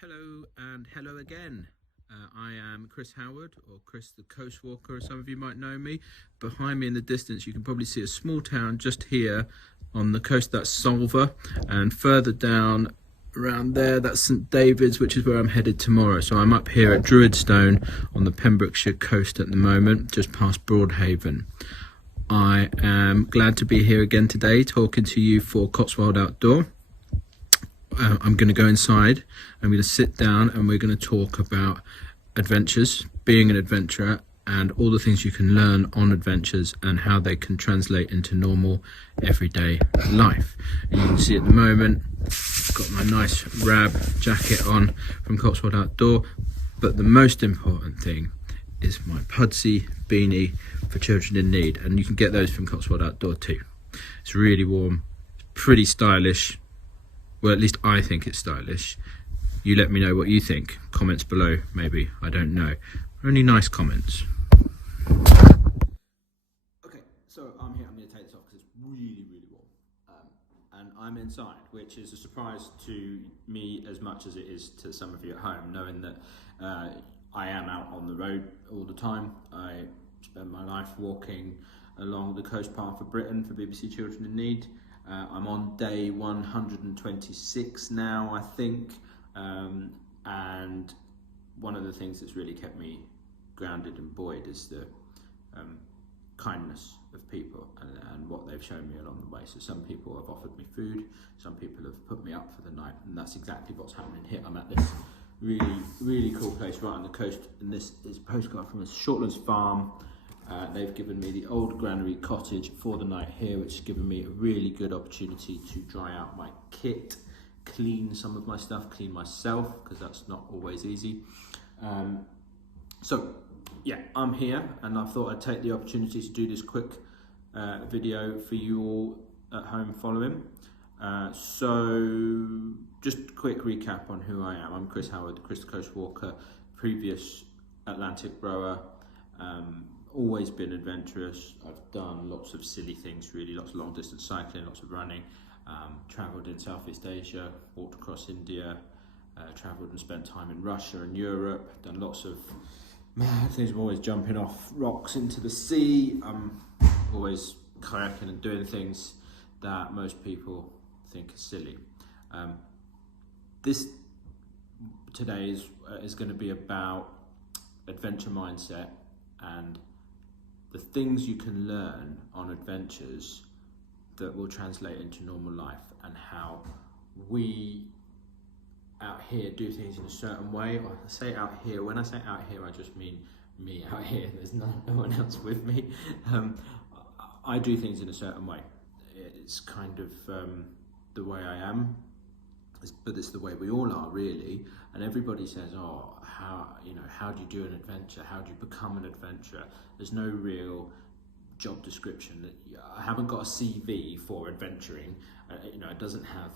Hello, and hello again. I am Chris Howard, or Chris the Coast Walker, as some of you might know me. Behind me in the distance, you can probably see a small town just here on the coast. That's Solva, and further down around there, that's St David's, which is where I'm headed tomorrow. So I'm up here at Druidstone on the Pembrokeshire coast at the moment, just past Broadhaven. I am glad to be here again today, talking to you for Cotswold Outdoor. I'm going to go inside, I'm going to sit down, and we're going to talk about adventures, being an adventurer, and all the things you can learn on adventures and how they can translate into normal everyday life. And you can see at the moment I've got my nice Rab jacket on from Cotswold Outdoor, but the most important thing is my Pudsey beanie for children in need, and you can get those from Cotswold Outdoor too. It's really warm, pretty stylish. Well, at least I think it's stylish. You let me know what you think. Comments below, maybe. I don't know. Only nice comments. Okay, so I'm here. I'm going to take this off because it's really, really warm. And I'm inside, which is a surprise to me as much as it is to some of you at home, knowing that I am out on the road all the time. I spend my life walking along the coast path of Britain for BBC Children in Need. I'm on day 126 now, I think, and one of the things that's really kept me grounded and buoyed is the kindness of people and what they've shown me along the way. So some people have offered me food, some people have put me up for the night, and that's exactly what's happening here. I'm at this really, really cool place right on the coast, and this is a postcard from a Shortlands farm. They've given me the old granary cottage for the night here, which has given me a really good opportunity to dry out my kit, clean some of my stuff, clean myself, because that's not always easy. So yeah, I'm here, and I thought I'd take the opportunity to do this quick video for you all at home following. So just a quick recap on who I am. I'm Chris Howard, Chris the Coast Walker, previous Atlantic rower. Always been adventurous. I've done lots of silly things, really, lots of long distance cycling, lots of running, travelled in Southeast Asia, walked across India, travelled and spent time in Russia and Europe, done lots of mad things. I'm always jumping off rocks into the sea. I'm always kayaking and doing things that most people think are silly. This today is going to be about adventure mindset and the things you can learn on adventures that will translate into normal life, and how we out here do things in a certain way. Or I say out here, when I say out here, I just mean me out here. There's no one else with me. I do things in a certain way. It's kind of the way I am, but it's the way we all are, really. And everybody says, oh, how do you do an adventure? How do you become an adventurer? There's no real job description. I haven't got a CV for adventuring. It doesn't have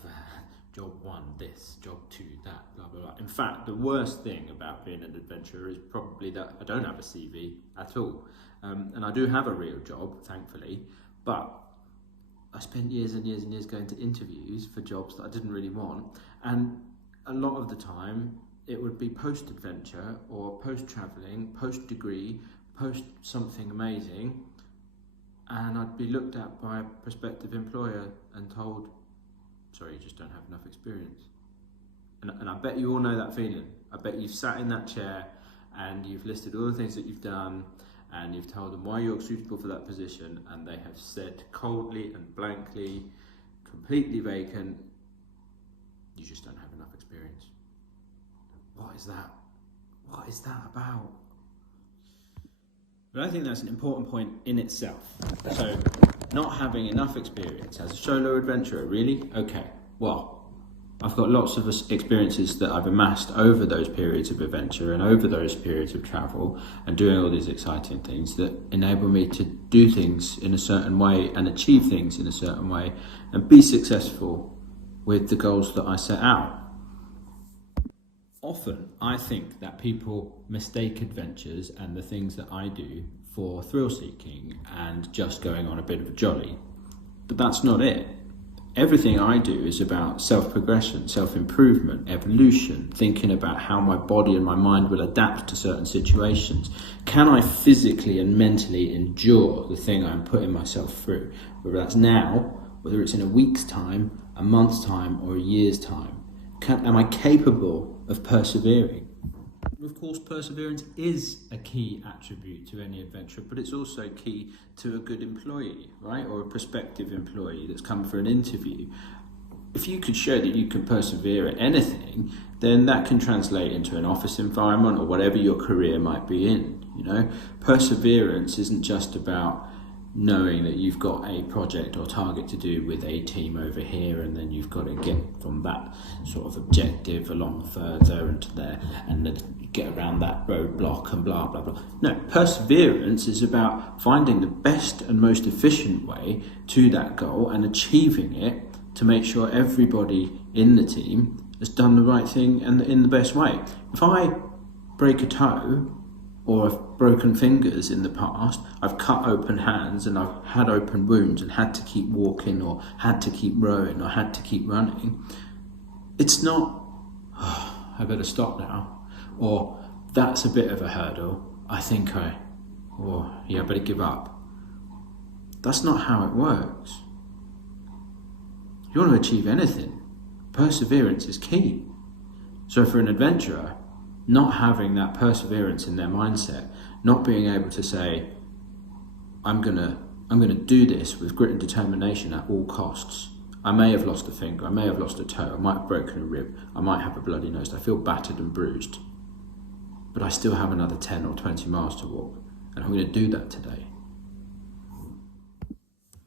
job 1 this, job 2 that, blah, blah, blah. In fact, the worst thing about being an adventurer is probably that I don't have a CV at all. And I do have a real job, thankfully, but I spent years and years and years going to interviews for jobs that I didn't really want, and a lot of the time it would be post-adventure or post-travelling, post-degree, post-something amazing, and I'd be looked at by a prospective employer and told, sorry, you just don't have enough experience. And I bet you all know that feeling. I bet you've sat in that chair and you've listed all the things that you've done, and you've told them why you're suitable for that position, and they have said coldly and blankly, completely vacant, you just don't have enough experience. What is that? What is that about? But I think that's an important point in itself. So, not having enough experience as a solo adventurer, really? Okay, well, I've got lots of experiences that I've amassed over those periods of adventure and over those periods of travel and doing all these exciting things that enable me to do things in a certain way and achieve things in a certain way and be successful with the goals that I set out. Often I think that people mistake adventures and the things that I do for thrill seeking and just going on a bit of a jolly, but that's not it. everything I do is about self-progression, self-improvement, evolution, thinking about how my body and my mind will adapt to certain situations. Can I physically and mentally endure the thing I'm putting myself through? Whether that's now, whether it's in a week's time, a month's time, or a year's time. Am I capable of persevering? Of course, perseverance is a key attribute to any adventure, but it's also key to a good employee, right? Or a prospective employee that's come for an interview. If you could show that you can persevere at anything, then that can translate into an office environment or whatever your career might be in. You know, perseverance isn't just about knowing that you've got a project or target to do with a team over here, and then you've got to get from that sort of objective along further and to there, and then get around that roadblock and blah blah blah. No, perseverance is about finding the best and most efficient way to that goal and achieving it to make sure everybody in the team has done the right thing and in the best way. If I break a toe, or I've broken fingers in the past, I've cut open hands and I've had open wounds and had to keep walking or had to keep rowing or had to keep running, it's not, oh, I better stop now, or that's a bit of a hurdle, I better give up. That's not how it works. If you want to achieve anything, perseverance is key. So for an adventurer, not having that perseverance in their mindset, not being able to say, I'm gonna do this with grit and determination at all costs. I may have lost a finger, I may have lost a toe, I might have broken a rib, I might have a bloody nose, I feel battered and bruised, but I still have another 10 or 20 miles to walk, and I'm going to do that today.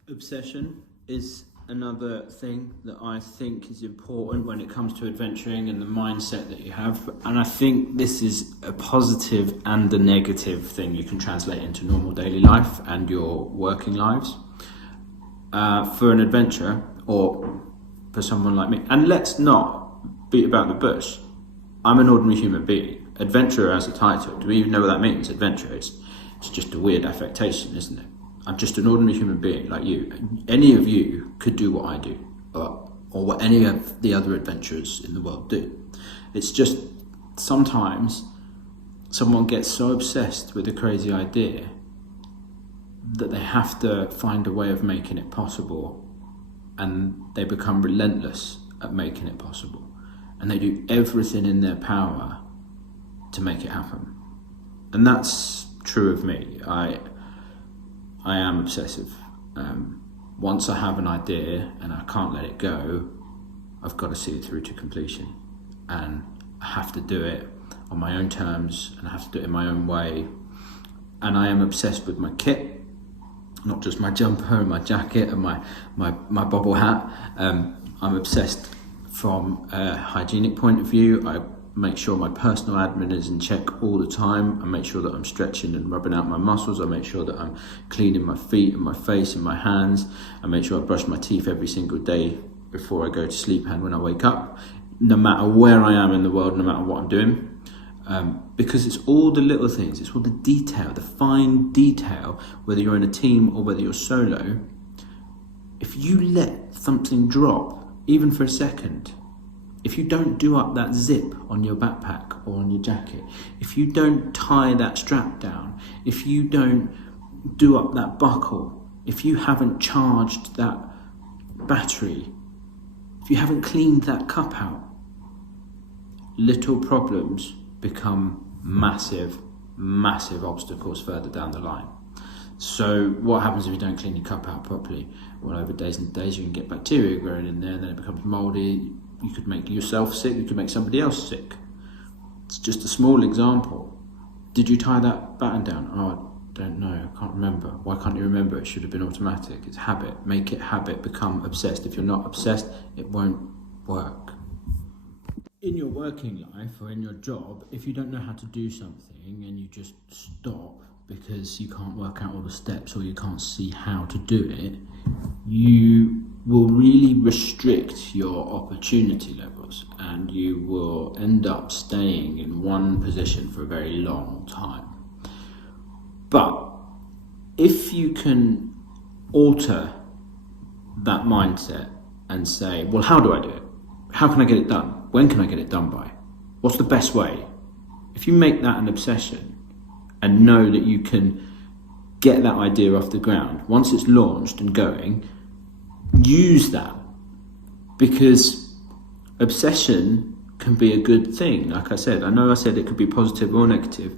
Obsession is another thing that I think is important when it comes to adventuring and the mindset that you have, and I think this is a positive and a negative thing you can translate into normal daily life and your working lives. For an adventurer, or for someone like me, and let's not beat about the bush, I'm an ordinary human being. Adventurer as a title, do we even know what that means? Adventurer, it's just a weird affectation, isn't it? I'm just an ordinary human being like you. Any of you could do what I do, or what any of the other adventurers in the world do. It's just sometimes someone gets so obsessed with a crazy idea that they have to find a way of making it possible, and they become relentless at making it possible, and they do everything in their power to make it happen. And that's true of me. I am obsessive. Once I have an idea and I can't let it go, I've got to see it through to completion, and I have to do it on my own terms, and I have to do it in my own way. And I am obsessed with my kit, not just my jumper and my jacket and my bobble hat. I'm obsessed from a hygienic point of view. I make sure my personal admin is in check all the time. I make sure that I'm stretching and rubbing out my muscles. I make sure that I'm cleaning my feet and my face and my hands. I make sure I brush my teeth every single day before I go to sleep and when I wake up, no matter where I am in the world, no matter what I'm doing. Because it's all the little things, it's all the detail, the fine detail, whether you're in a team or whether you're solo. If you let something drop, even for a second, if you don't do up that zip on your backpack or on your jacket, if you don't tie that strap down, if you don't do up that buckle, if you haven't charged that battery, if you haven't cleaned that cup out, little problems become massive, massive obstacles further down the line. So what happens if you don't clean your cup out properly? Well, over days and days you can get bacteria growing in there, and then it becomes mouldy. You could make yourself sick, you could make somebody else sick. It's just a small example. Did you tie that batten down? Oh, I don't know, I can't remember. Why can't you remember? It should have been automatic. It's habit. Make it habit, become obsessed. If you're not obsessed, it won't work. In your working life or in your job, if you don't know how to do something and you just stop because you can't work out all the steps or you can't see how to do it, you will really restrict your opportunity levels, and you will end up staying in one position for a very long time. But if you can alter that mindset and say, well, how do I do it? How can I get it done? When can I get it done by? What's the best way? If you make that an obsession and know that you can get that idea off the ground, once it's launched and going, use that, because obsession can be a good thing. Like I said, I know I said it could be positive or negative.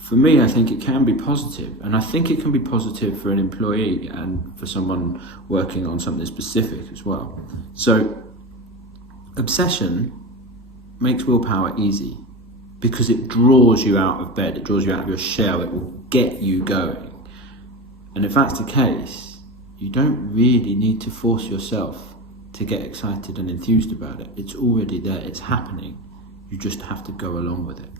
For me, I think it can be positive, and I think it can be positive for an employee and for someone working on something specific as well. So obsession makes willpower easy because it draws you out of bed, it draws you out of your shell, it will get you going. And if that's the case, you don't really need to force yourself to get excited and enthused about it. It's already there, it's happening. You just have to go along with it.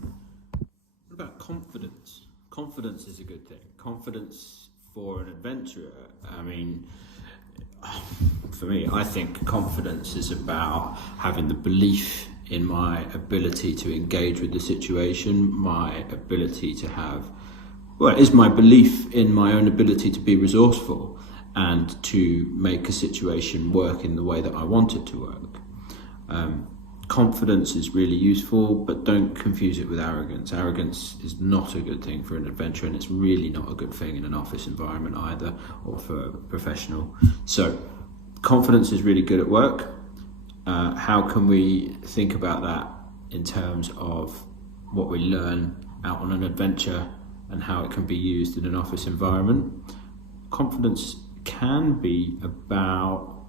What about confidence? Confidence is a good thing. Confidence for an adventurer, I mean, for me, I think confidence is about having the belief in my ability to engage with the situation, my ability to have, well, it is my belief in my own ability to be resourceful and to make a situation work in the way that I want it to work. Confidence is really useful, but don't confuse it with arrogance. Arrogance is not a good thing for an adventurer, and it's really not a good thing in an office environment either, or for a professional. So confidence is really good at work. How can we think about that in terms of what we learn out on an adventure and how it can be used in an office environment? Confidence can be about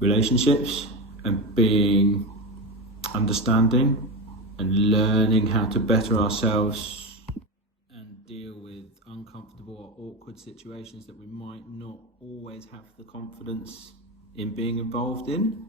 relationships and being understanding and learning how to better ourselves and deal with uncomfortable or awkward situations that we might not always have the confidence in being involved in.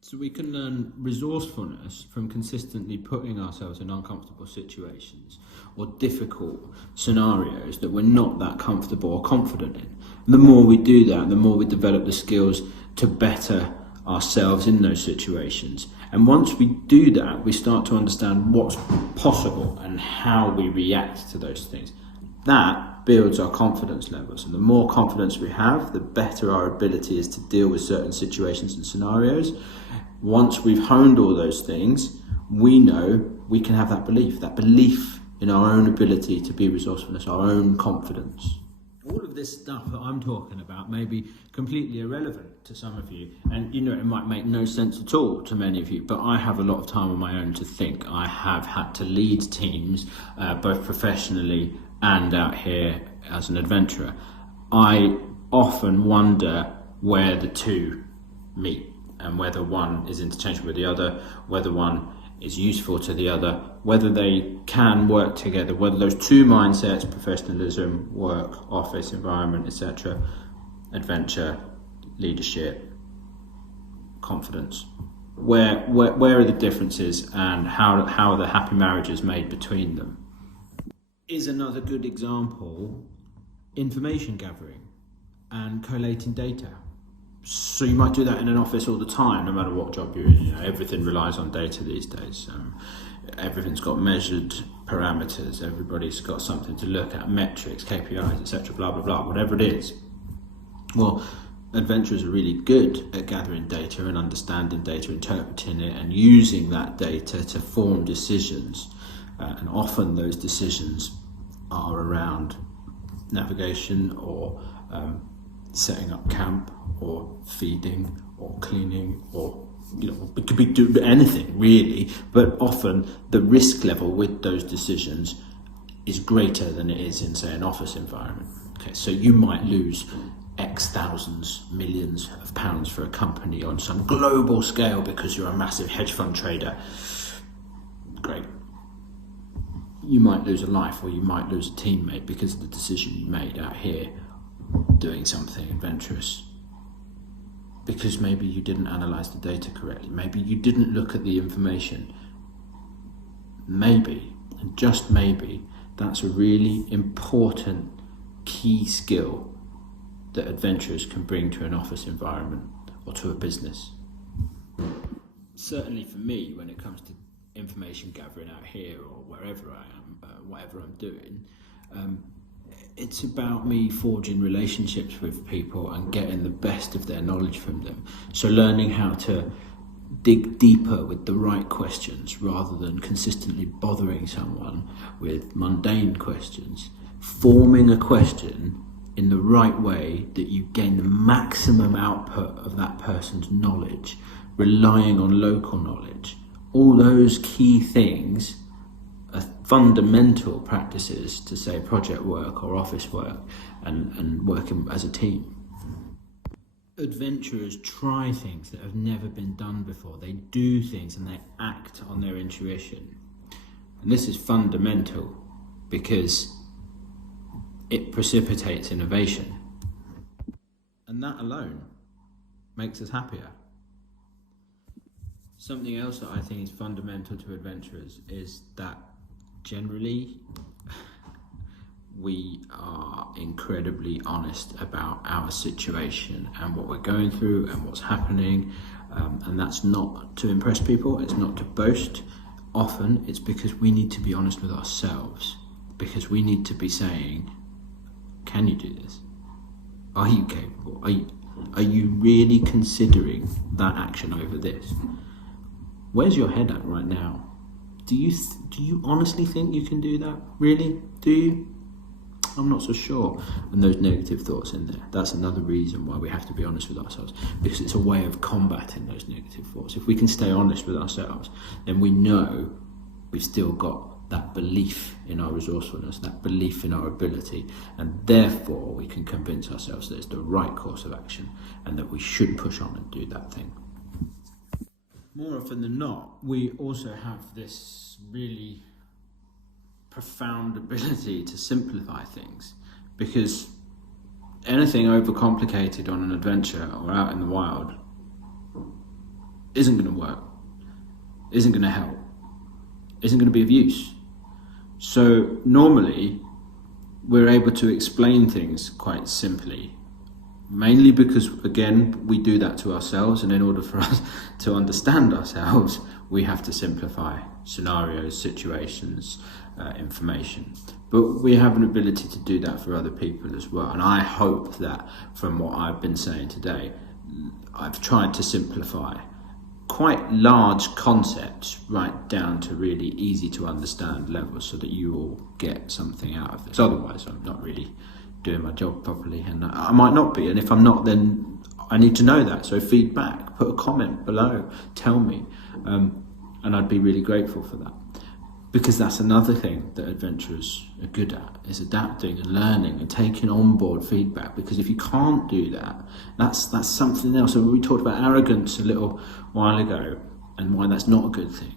So we can learn resourcefulness from consistently putting ourselves in uncomfortable situations or difficult scenarios that we're not that comfortable or confident in. The more we do that, the more we develop the skills to better ourselves in those situations. And once we do that, we start to understand what's possible and how we react to those things. That builds our confidence levels, and the more confidence we have, the better our ability is to deal with certain situations and scenarios. Once we've honed all those things, we know we can have that belief in our own ability to be resourcefulness, our own confidence. All of this stuff that I'm talking about may be completely irrelevant to some of you, and it might make no sense at all to many of you, but I have a lot of time on my own to think. I have had to lead teams, both professionally and out here as an adventurer. I often wonder where the two meet and whether one is interchangeable with the other, whether one is useful to the other, whether they can work together, whether those two mindsets, professionalism, work, office, environment, etc., adventure, leadership, confidence, where are the differences and how are the happy marriages made between them? Is another good example information gathering and collating data. So you might do that in an office all the time, no matter what job you're in. Everything relies on data these days. Everything's got measured parameters. Everybody's got something to look at, metrics, KPIs, etc., blah, blah, blah, whatever it is. Well, adventurers are really good at gathering data and understanding data, interpreting it and using that data to form decisions. And often those decisions are around navigation or setting up camp or feeding or cleaning or it could be do anything really, but often the risk level with those decisions is greater than it is in, say, an office environment. Okay, so you might lose X thousands, millions of pounds for a company on some global scale because you're a massive hedge fund trader. Great. You might lose a life or you might lose a teammate because of the decision you made out here doing something adventurous. Because maybe you didn't analyse the data correctly. Maybe you didn't look at the information. Maybe, and just maybe, that's a really important key skill that adventurers can bring to an office environment or to a business. Certainly for me, when it comes to information gathering out here or wherever I am, whatever I'm doing, it's about me forging relationships with people and getting the best of their knowledge from them. So learning how to dig deeper with the right questions rather than consistently bothering someone with mundane questions. Forming a question in the right way that you gain the maximum output of that person's knowledge, relying on local knowledge. All those key things are fundamental practices to, say, project work or office work and working as a team. Adventurers try things that have never been done before. They do things and they act on their intuition. And this is fundamental because it precipitates innovation. And that alone makes us happier. Something else that I think is fundamental to adventurers is that generally we are incredibly honest about our situation and what we're going through and what's happening, and that's not to impress people, it's not to boast. Often it's because we need to be honest with ourselves, because we need to be saying, can you do this? Are you capable? Are you really considering that action over this? Where's your head at right now? Do you honestly think you can do that? Really? Do you? I'm not so sure. And those negative thoughts in there, that's another reason why we have to be honest with ourselves, because it's a way of combating those negative thoughts. If we can stay honest with ourselves, then we know we've still got that belief in our resourcefulness, that belief in our ability, and therefore we can convince ourselves that it's the right course of action and that we should push on and do that thing. More often than not, we also have this really profound ability to simplify things, because anything overcomplicated on an adventure or out in the wild isn't going to work, isn't going to help, isn't going to be of use. So normally we're able to explain things quite simply, mainly because, again, we do that to ourselves, and in order for us to understand ourselves, we have to simplify scenarios, situations, information. But we have an ability to do that for other people as well, and I hope that from what I've been saying today, I've tried to simplify quite large concepts right down to really easy to understand levels so that you all get something out of this. Otherwise, I'm not really doing my job properly, and I might not be, and if I'm not, then I need to know that. So feedback, put a comment below, tell me, and I'd be really grateful for that, because that's another thing that adventurers are good at, is adapting and learning and taking on board feedback. Because if you can't do that, that's something else. So we talked about arrogance a little while ago and why that's not a good thing.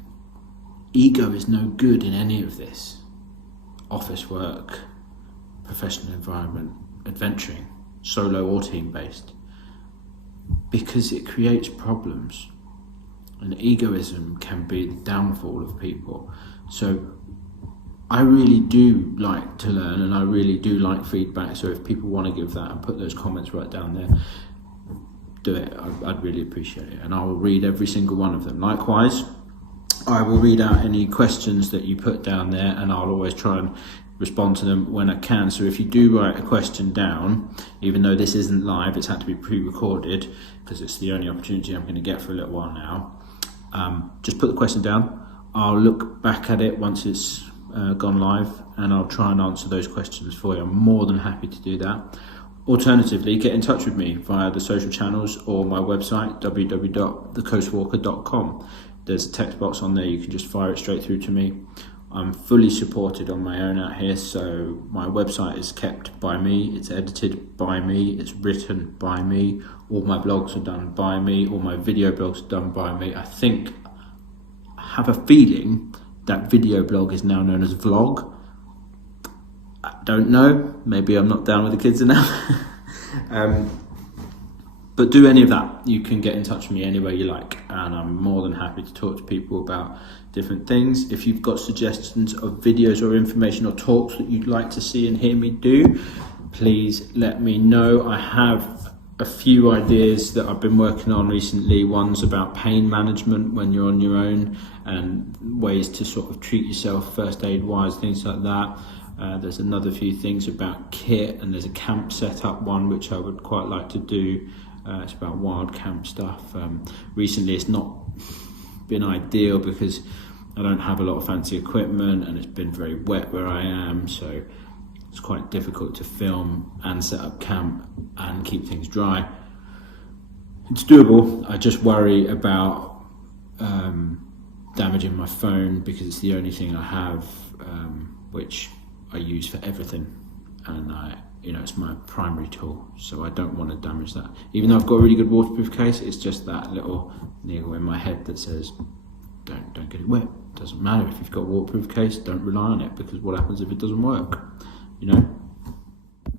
Ego is no good in any of this. Office work, professional environment, adventuring, solo or team-based, because it creates problems, and egoism can be the downfall of people. So I really do like to learn, and I really do like feedback, so if people want to give that and put those comments right down there, do it. I'd really appreciate it, and I will read every single one of them. Likewise, I will read out any questions that you put down there, and I'll always try and respond to them when I can. So if you do write a question down, even though this isn't live, it's had to be pre-recorded because it's the only opportunity I'm going to get for a little while now, just put the question down. I'll look back at it once it's gone live, and I'll try and answer those questions for you. I'm more than happy to do that. Alternatively, get in touch with me via the social channels or my website, www.thecoastwalker.com. There's a text box on there, you can just fire it straight through to me. I'm fully supported on my own out here, so my website is kept by me, it's edited by me, it's written by me, all my blogs are done by me, all my video blogs are done by me. I have a feeling that video blog is now known as vlog. I don't know, maybe I'm not down with the kids enough. But do any of that. You can get in touch with me any way you like, and I'm more than happy to talk to people about different things. If you've got suggestions of videos or information or talks that you'd like to see and hear me do, please let me know. I have a few ideas that I've been working on recently. One's about pain management when you're on your own and ways to sort of treat yourself first aid wise, things like that. There's another few things about kit, and there's a camp setup one which I would quite like to do. It's about wild camp stuff. Recently it's not been ideal because I don't have a lot of fancy equipment and it's been very wet where I am, so it's quite difficult to film and set up camp and keep things dry. It's doable. I just worry about damaging my phone because it's the only thing I have which I use for everything, and it's my primary tool, so I don't want to damage that. Even though I've got a really good waterproof case, it's just that little niggle in my head that says don't get it wet. Doesn't matter if you've got a waterproof case, don't rely on it, because what happens if it doesn't work,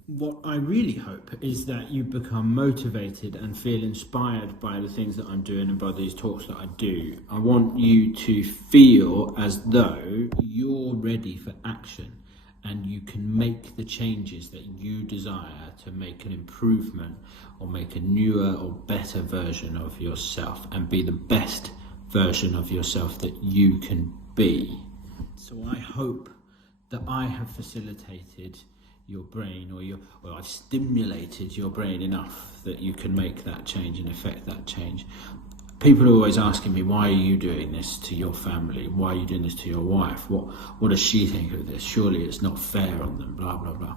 What I really hope is that you become motivated and feel inspired by the things that I'm doing and by these talks that I do. I want you to feel as though you're ready for action and you can make the changes that you desire to make an improvement or make a newer or better version of yourself and be the best version of yourself that you can be. So I hope that I have facilitated your brain, or I've stimulated your brain enough that you can make that change and affect that change. People are always asking me, why are you doing this to your family? Why are you doing this to your wife? What does she think of this? Surely it's not fair on them, blah, blah, blah.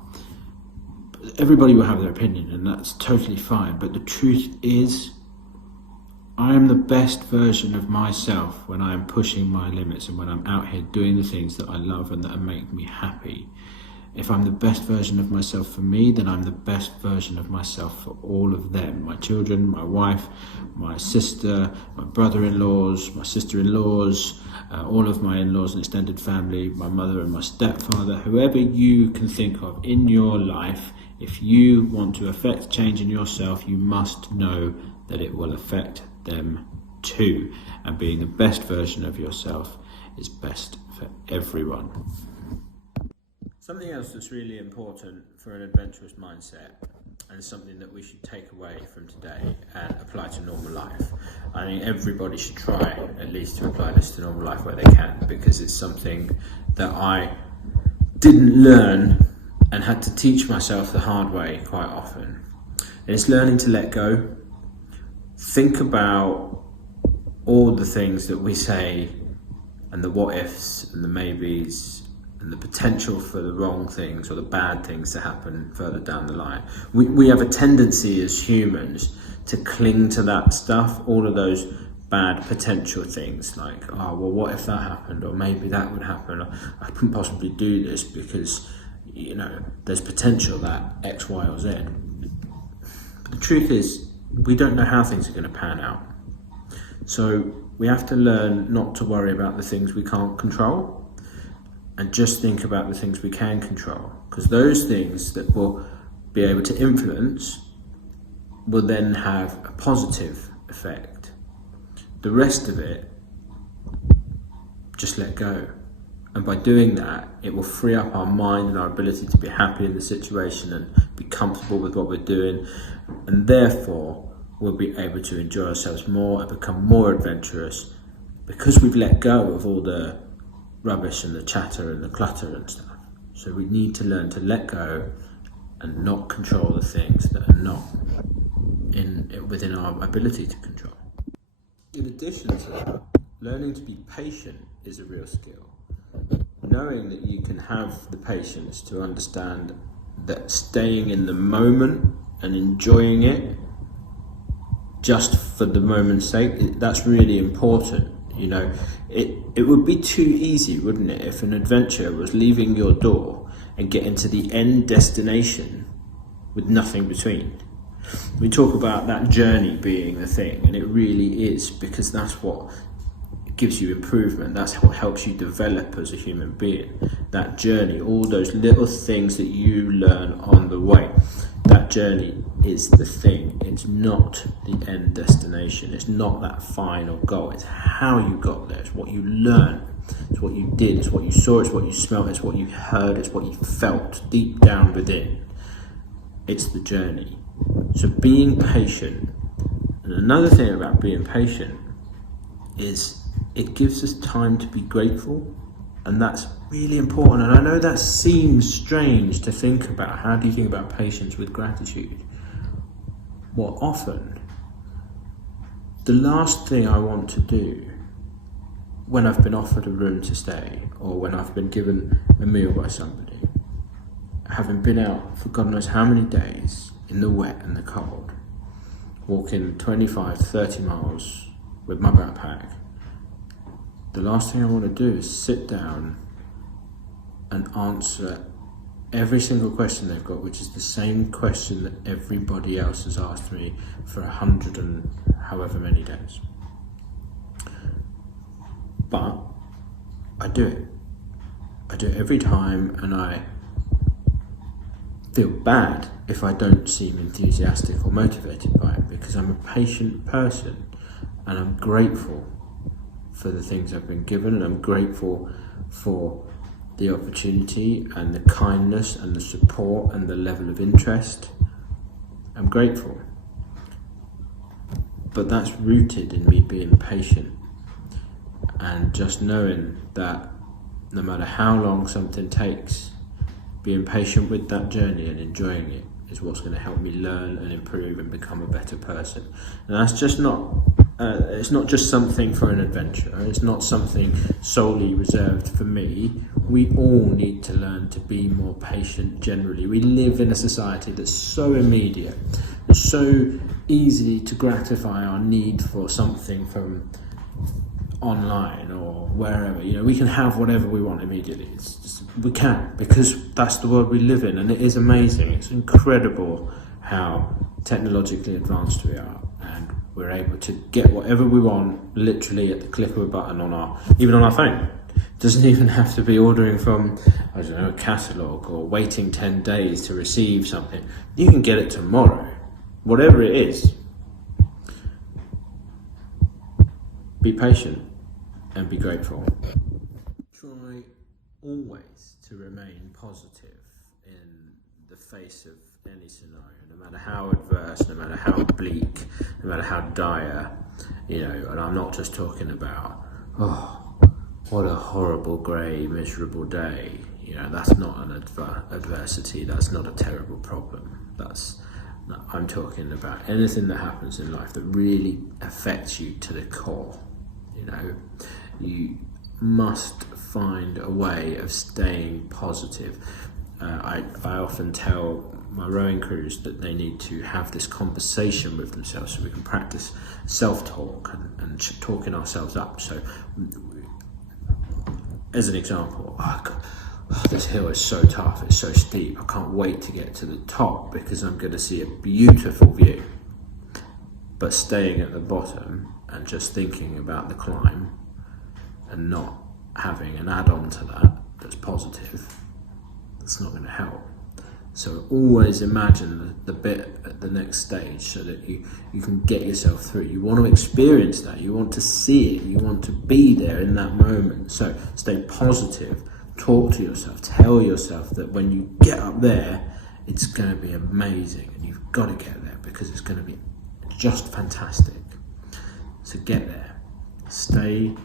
But everybody will have their opinion, and that's totally fine. But the truth is, I am the best version of myself when I am pushing my limits and when I'm out here doing the things that I love and that make me happy. If I'm the best version of myself for me, then I'm the best version of myself for all of them. My children, my wife, my sister, my brother-in-laws, my sister-in-laws, all of my in-laws and extended family, my mother and my stepfather, whoever you can think of in your life. If you want to affect change in yourself, you must know that it will affect them too. And being the best version of yourself is best for everyone. Something else that's really important for an adventurous mindset, and something that we should take away from today and apply to normal life. I mean, everybody should try at least to apply this to normal life where they can, because it's something that I didn't learn and had to teach myself the hard way quite often. And it's learning to let go. Think about all the things that we say and the what ifs and the maybes and the potential for the wrong things or the bad things to happen further down the line. We have a tendency as humans to cling to that stuff, all of those bad potential things, like, oh, well, what if that happened? Or maybe that would happen. Or, I couldn't possibly do this because, there's potential that X, Y, or Z. But the truth is, we don't know how things are going to pan out. So we have to learn not to worry about the things we can't control, and just think about the things we can control, because those things that we'll be able to influence will then have a positive effect. The rest of it, just let go. And by doing that, it will free up our mind and our ability to be happy in the situation and be comfortable with what we're doing, and therefore we'll be able to enjoy ourselves more and become more adventurous, because we've let go of all the rubbish and the chatter and the clutter and stuff. So we need to learn to let go and not control the things that are not within our ability to control. In addition to that, learning to be patient is a real skill. Knowing that you can have the patience to understand that staying in the moment and enjoying it just for the moment's sake, that's really important. It would be too easy, wouldn't it, if an adventure was leaving your door and getting to the end destination with nothing between. We talk about that journey being the thing, and it really is, because that's what gives you improvement. That's what helps you develop as a human being. That journey, all those little things that you learn on the way, that journey is the thing. It's not the end destination. It's not that final goal. It's how you got there. It's what you learned. It's what you did. It's what you saw. It's what you smelled. It's what you heard. It's what you felt deep down within. It's the journey. So being patient. And another thing about being patient is it gives us time to be grateful And that's really important. And I know that seems strange to think about. How do you think about patience with gratitude? Well, often, the last thing I want to do when I've been offered a room to stay, or when I've been given a meal by somebody, having been out for God knows how many days in the wet and the cold, walking 25, 30 miles with my backpack, the last thing I want to do is sit down and answer every single question they've got, which is the same question that everybody else has asked me for 100 and however many days. But I do it. I do it every time, and I feel bad if I don't seem enthusiastic or motivated by it, because I'm a patient person and I'm grateful for the things I've been given, and I'm grateful for the opportunity and the kindness and the support and the level of interest. I'm grateful. But that's rooted in me being patient and just knowing that no matter how long something takes, being patient with that journey and enjoying it is what's going to help me learn and improve and become a better person. And that's just not, it's not just something for an adventurer. It's not something solely reserved for me. We all need to learn to be more patient generally. We live in a society that's so immediate, it's so easy to gratify our need for something from online or wherever. You know, we can have whatever we want immediately. It's just, we can, because that's the world we live in, and it is amazing. It's incredible how technologically advanced we are, and we're able to get whatever we want literally at the click of a button even on our phone. It doesn't even have to be ordering from, I don't know, a catalogue or waiting 10 days to receive something. You can get it tomorrow, whatever it is. Be patient and be grateful. Try always to remain positive in the face of any scenario, no matter how adverse, no matter how bleak, no matter how dire, you know. And I'm not just talking about, oh, what a horrible, grey, miserable day. You know, that's not an adversity, that's not a terrible problem. I'm talking about anything that happens in life that really affects you to the core. You know, you must find a way of staying positive. I often tell my rowing crews that they need to have this conversation with themselves, so we can practice self-talk and talking ourselves up. So, as an example, this hill is so tough, it's so steep, I can't wait to get to the top because I'm going to see a beautiful view. But staying at the bottom and just thinking about the climb and not having an add-on to that that's positive, that's not going to help. So always imagine the bit at the next stage so that you can get yourself through. You want to experience that, you want to see it, you want to be there in that moment. So stay positive, talk to yourself, tell yourself that when you get up there, it's going to be amazing, and you've got to get there because it's going to be just fantastic. So get there, stay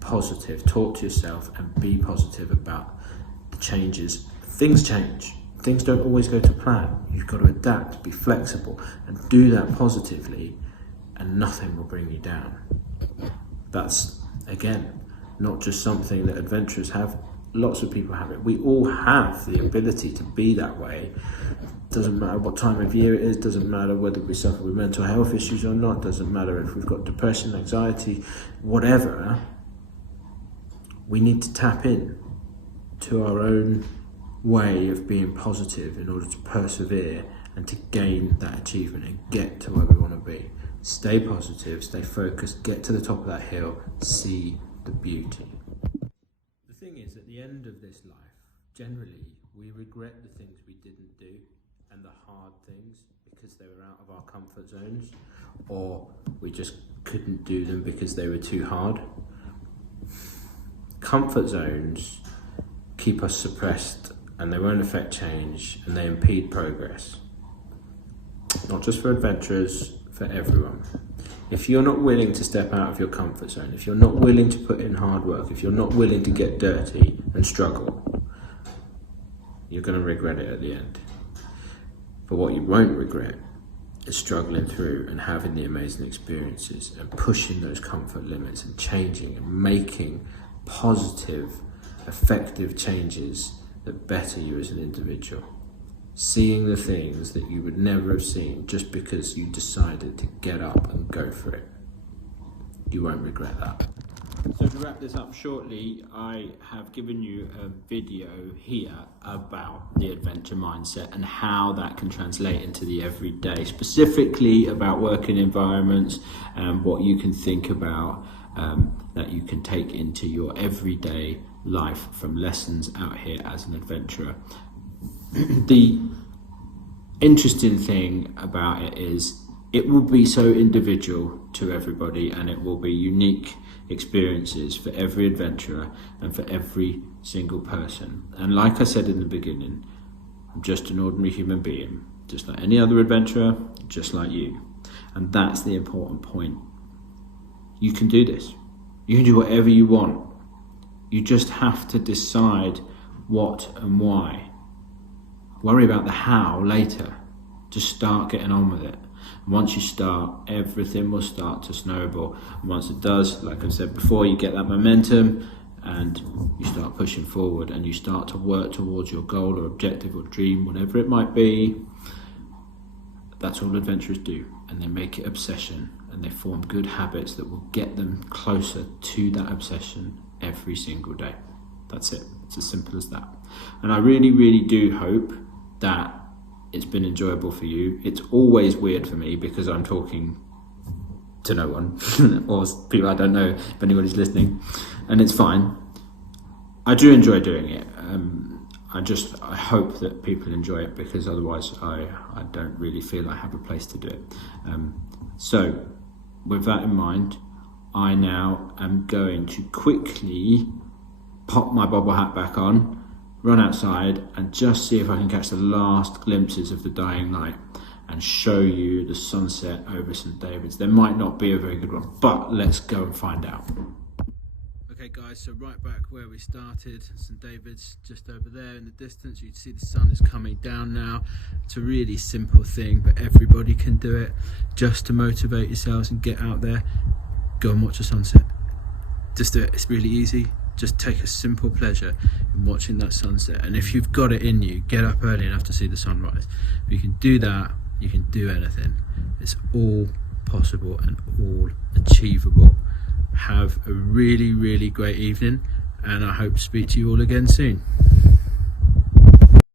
positive, talk to yourself and be positive about the changes. Things change, things don't always go to plan. You've got to adapt, be flexible, and do that positively, and nothing will bring you down. That's, again, not just something that adventurers have. Lots of people have it. We all have the ability to be that way. Doesn't matter what time of year it is, doesn't matter whether we suffer with mental health issues or not, doesn't matter if we've got depression, anxiety, whatever. We need to tap in to our own way of being positive in order to persevere and to gain that achievement and get to where we want to be. Stay positive, stay focused, get to the top of that hill, see the beauty. The thing is, at the end of this life, generally, we regret the things we didn't do and the hard things because they were out of our comfort zones, or we just couldn't do them because they were too hard. Comfort zones keep us suppressed, and they won't affect change, and they impede progress. Not just for adventurers, for everyone. If you're not willing to step out of your comfort zone, if you're not willing to put in hard work, if you're not willing to get dirty and struggle, you're going to regret it at the end. But what you won't regret is struggling through and having the amazing experiences and pushing those comfort limits and changing and making positive, effective changes that better you as an individual. Seeing the things that you would never have seen just because you decided to get up and go for it. You won't regret that. So to wrap this up shortly, I have given you a video here about the adventure mindset and how that can translate into the everyday, specifically about working environments and what you can think about that you can take into your everyday life from lessons out here as an adventurer. The interesting thing about it is it will be so individual to everybody, and it will be unique experiences for every adventurer and for every single person. And like I said in the beginning, I'm just an ordinary human being, just like any other adventurer, just like you. And that's the important point. You can do this. You can do whatever you want. You just have to decide what and why. Worry about the how later. Just start getting on with it. And once you start, everything will start to snowball. And once it does, like I said before, you get that momentum and you start pushing forward and you start to work towards your goal or objective or dream, whatever it might be. That's all adventurers do. And they make it obsession and they form good habits that will get them closer to that obsession every single day. That's it. It's as simple as that. And I really, really do hope that it's been enjoyable for you. It's always weird for me because I'm talking to no one or people I don't know if anybody's listening, and it's fine. I do enjoy doing it. I hope that people enjoy it, because otherwise I don't really feel I have a place to do it. So with that in mind, I now am going to quickly pop my bobble hat back on, run outside and just see if I can catch the last glimpses of the dying light and show you the sunset over St David's. There might not be a very good one, but let's go and find out. Okay guys, so right back where we started, St David's just over there in the distance. You can see the sun is coming down now. It's a really simple thing, but everybody can do it. Just to motivate yourselves and get out there, go and watch the sunset. Just do it, it's really easy. Just take a simple pleasure in watching that sunset. And if you've got it in you, get up early enough to see the sunrise. If you can do that, you can do anything. It's all possible and all achievable. Have a really, really great evening, and I hope to speak to you all again soon.